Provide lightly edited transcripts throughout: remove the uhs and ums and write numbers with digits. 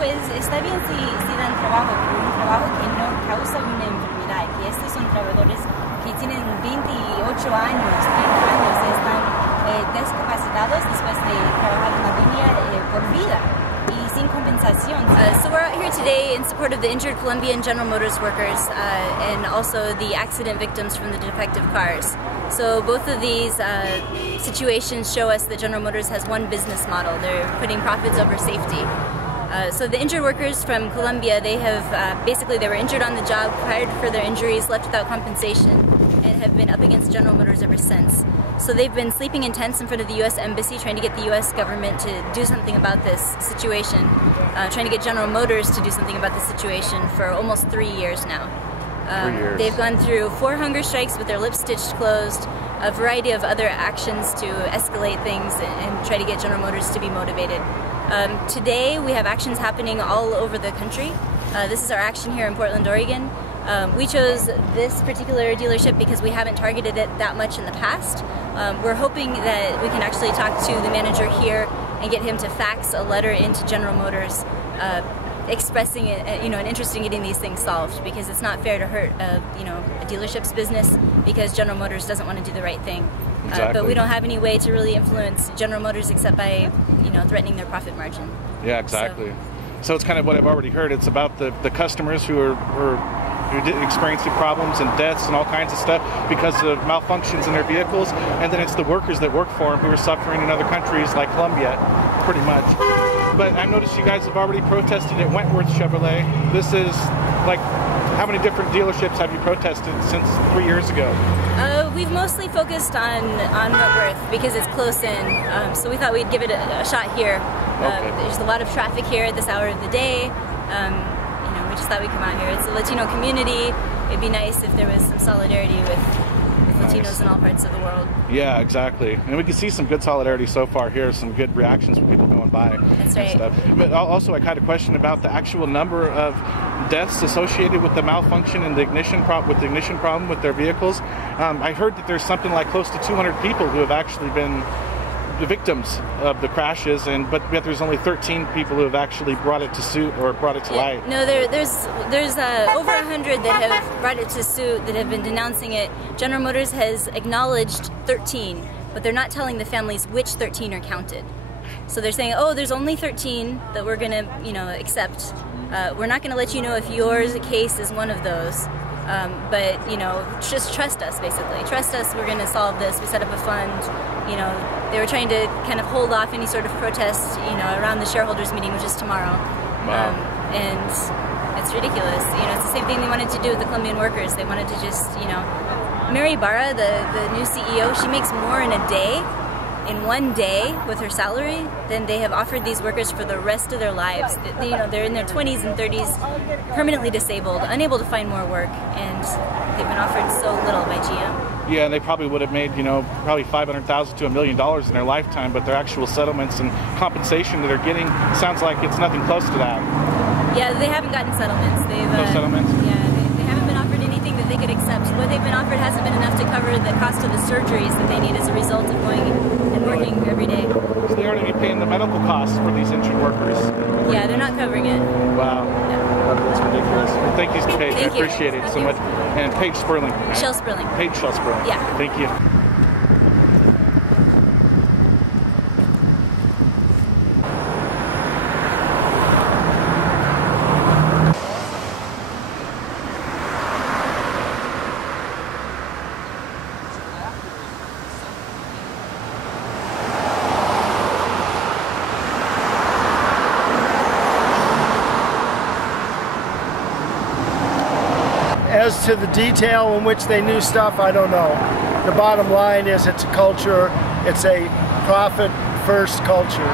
Pues está bien si dan trabajo, pero un trabajo que no causa una enfermedad, que estos son trabajadores que tienen 28 años, 30 años, están discapacitados después de trabajar en la línea por vida y sin compensación. So we're out here today in support of the injured Colombian General Motors workers and also the accident victims from the defective cars. So both of these situations show us that General Motors has one business model. They're putting profits over safety. So the injured workers from Colombia, they have basically they were injured on the job, fired for their injuries, left without compensation, and have been up against General Motors ever since. So they've been sleeping in tents in front of the U.S. Embassy, trying to get the U.S. government to do something about this situation, trying to get General Motors to do something about this situation for almost 3 years now. 3 years. They've gone through 4 hunger strikes with their lips stitched closed, a variety of other actions to escalate things and try to get General Motors to be motivated. Today we have actions happening all over the country. This is our action here in Portland, Oregon. We chose this particular dealership because we haven't targeted it that much in the past. We're hoping that we can actually talk to the manager here and get him to fax a letter into General Motors expressing an interest in getting these things solved, because it's not fair to hurt a dealership's business because General Motors doesn't want to do the right thing. Exactly. But we don't have any way to really influence General Motors except by threatening their profit margin. Yeah, exactly. So it's kind of what I've already heard. It's about the customers who are experiencing problems and deaths and all kinds of stuff because of malfunctions in their vehicles, and then it's the workers that work for them who are suffering in other countries like Colombia, pretty much. But I noticed you guys have already protested at Wentworth Chevrolet. This is like, how many different dealerships have you protested since 3 years ago? We've mostly focused on Wentworth because it's close in, so we thought we'd give it a shot here. Okay. There's a lot of traffic here at this hour of the day. We just thought we'd come out here. It's a Latino community. It'd be nice if there was some solidarity with Latinos in all parts of the world. Yeah, exactly. And we can see some good solidarity so far here, some good reactions from people going by. That's right. And stuff. But also I kind of question about the actual number of deaths associated with the malfunction and the ignition problem with their vehicles. I heard that there's something like close to 200 people who have actually been the victims of the crashes, but yet there's only 13 people who have actually brought it to suit or brought it to light. No, there's over 100 that have brought it to suit, that have been denouncing it. General Motors has acknowledged 13, but they're not telling the families which 13 are counted. So they're saying, oh, there's only 13 that we're going to, accept. We're not going to let you know if yours case is one of those. But just trust us, basically. Trust us, we're going to solve this. We set up a fund. They were trying to kind of hold off any sort of protest, around the shareholders meeting, which is tomorrow. Wow. And it's ridiculous. It's the same thing they wanted to do with the Colombian workers. They wanted to just, Mary Barra, the new CEO, she makes more in a day, in one day, with her salary than they have offered these workers for the rest of their lives. They're in their 20s and 30s, permanently disabled, unable to find more work, and they've been offered so little by GM. Yeah, and they probably would have made, probably $500,000 to $1 million in their lifetime, but their actual settlements and compensation that they're getting sounds like it's nothing close to that. Yeah, they haven't gotten settlements. No settlements? Yeah, they haven't been offered anything that they could accept. What they've been offered hasn't been enough to cover the cost of the surgeries that they need as a result of going and working every day. So they aren't even paying the medical costs for these injured workers? Yeah, they're not covering it. Wow. Yeah. That's ridiculous. Well, thank you, Paige. Thank I appreciate it so much. And Paige Sperling. Shell Sperling. Paige Shell Sperling. Yeah. Thank you. As to the detail in which they knew stuff, I don't know. The bottom line is it's a culture, it's a profit-first culture,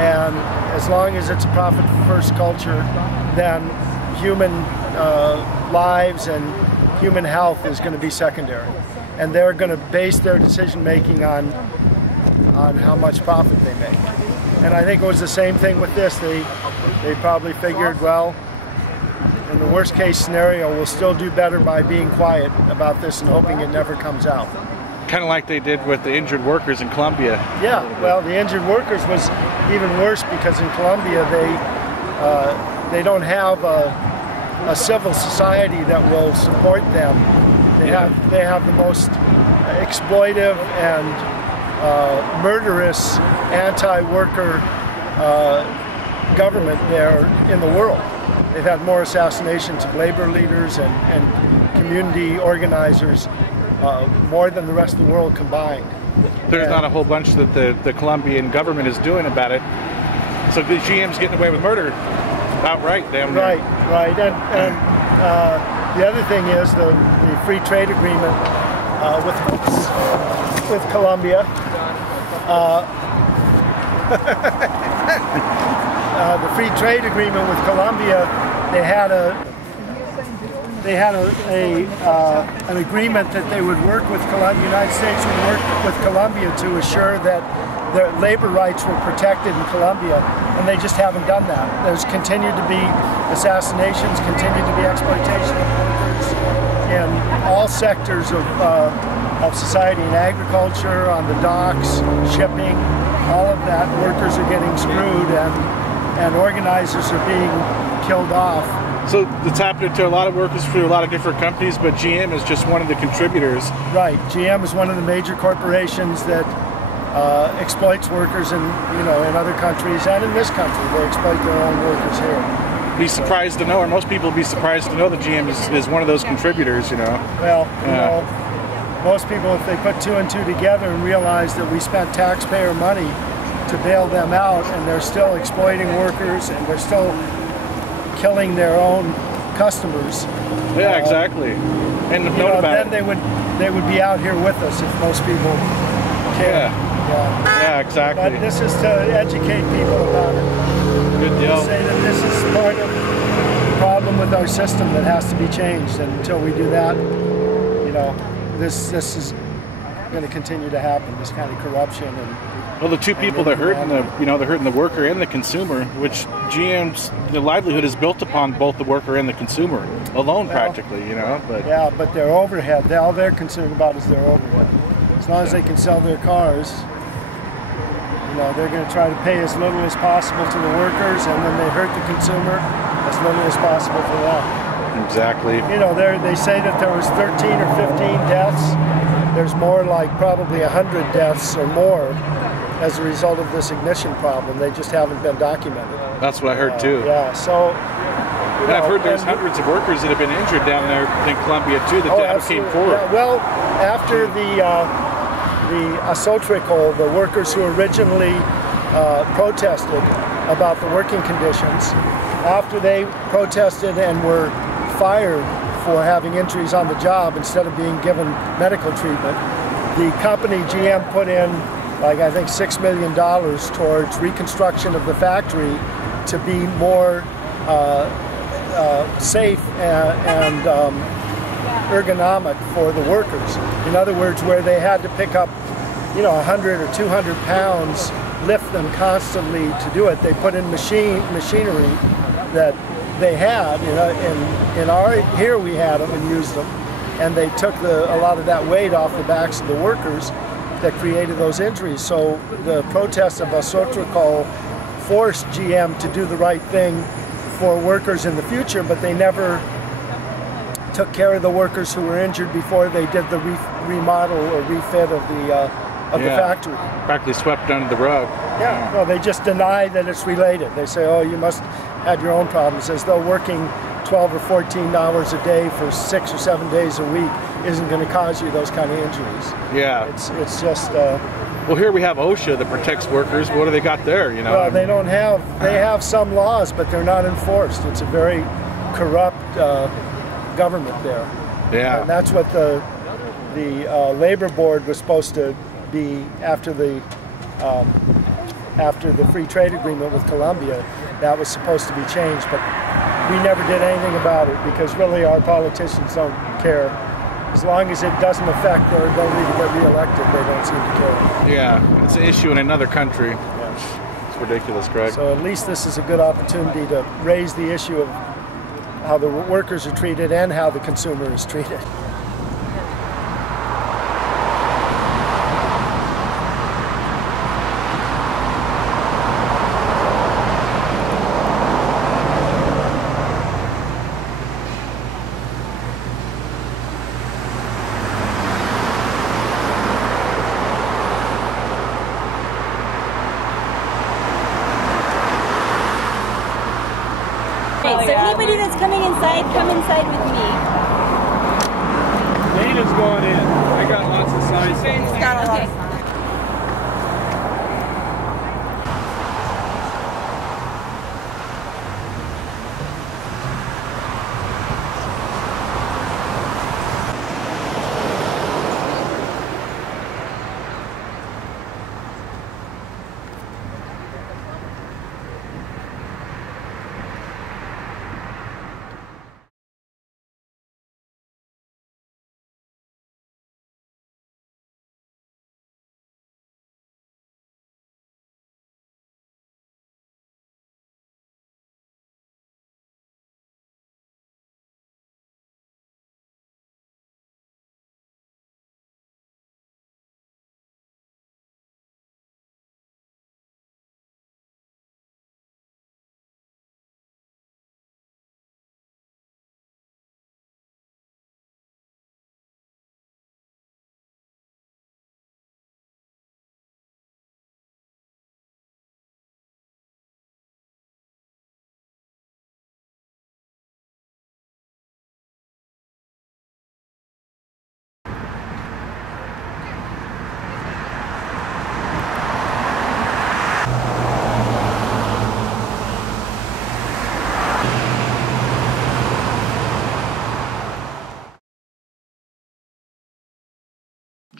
and as long as it's a profit-first culture, then human lives and human health is going to be secondary, and they're going to base their decision-making on how much profit they make. And I think it was the same thing with this. They probably figured, well, in the worst case scenario, we'll still do better by being quiet about this and hoping it never comes out. Kind of like they did with the injured workers in Colombia. Yeah, well, the injured workers was even worse because in Colombia they don't have a civil society that will support them. They have the most exploitive and murderous anti-worker government there in the world. They've had more assassinations of labor leaders and community organizers, more than the rest of the world combined. There's not a whole bunch that the Colombian government is doing about it. So the GM's getting away with murder outright, damn near. Right. And the other thing is the free trade agreement with Colombia. The free trade agreement with Colombia, they had an agreement that they would work with Colombia. The United States would work with Colombia to assure that their labor rights were protected in Colombia, and they just haven't done that. There's continued to be assassinations, continued to be exploitation of workers in all sectors of society, in agriculture, on the docks, shipping, all of that. Workers are getting screwed, and organizers are being killed off. So it's happening to a lot of workers through a lot of different companies, but GM is just one of the contributors. Right. GM is one of the major corporations that exploits workers in other countries and in this country. They exploit their own workers here. Be surprised to know, or most people would be surprised to know that GM is one of those contributors, Well, most people, if they put two and two together and realize that we spent taxpayer money to bail them out, and they're still exploiting workers, and they're still killing their own customers. Yeah, exactly. And then they would be out here with us if most people care. Yeah, exactly. But this is to educate people about it. Good deal. Say that this is part of the problem with our system that has to be changed, and until we do that, this is going to continue to happen. This kind of corruption and. Well, the two people that are hurting they're hurting the worker and the consumer, which GM's livelihood is built upon both the worker and the consumer alone, practically, But but their overhead, all they're concerned about is their overhead. As long as they can sell their cars, they're going to try to pay as little as possible to the workers, and then they hurt the consumer as little as possible for them. Exactly. They say that there was 13 or 15 deaths. There's more like probably 100 deaths or more as a result of this ignition problem. They just haven't been documented. That's what I heard too. So. And I've heard there's hundreds of workers that have been injured down there in Colombia too that came forward. Yeah, well, after the Azotrical, the workers who originally protested about the working conditions, after they protested and were fired for having injuries on the job instead of being given medical treatment, the company GM put in I think $6 million towards reconstruction of the factory to be more safe and ergonomic for the workers. In other words, where they had to pick up 100 or 200 pounds, lift them constantly to do it, they put in machinery that they had. Here we had them and used them, and they took a lot of that weight off the backs of the workers that created those injuries. So the protests of Azotrical forced GM to do the right thing for workers in the future, but they never took care of the workers who were injured before they did the remodel or refit of the factory. Practically swept under the rug. Yeah, no, they just deny that it's related. They say, oh, you must have your own problems, as though working 12 or 14 hours a day for 6 or 7 days a week isn't going to cause you those kind of injuries. Yeah. It's just... well, here we have OSHA that protects workers. What do they got there, Well, they don't have... They have some laws, but they're not enforced. It's a very corrupt government there. Yeah. And that's what the Labor Board was supposed to be after after the free trade agreement with Colombia, that was supposed to be changed, but we never did anything about it because really our politicians don't care. As long as it doesn't affect their ability to get reelected, they don't seem to care. Yeah, it's an issue in another country. It's ridiculous, Greg. So at least this is a good opportunity to raise the issue of how the workers are treated and how the consumer is treated. Okay, so anybody that's coming inside, come inside with me. Nina's going in. I got lots of signs. Okay.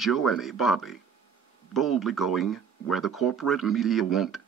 Joe and Bobby, boldly going where the corporate media won't.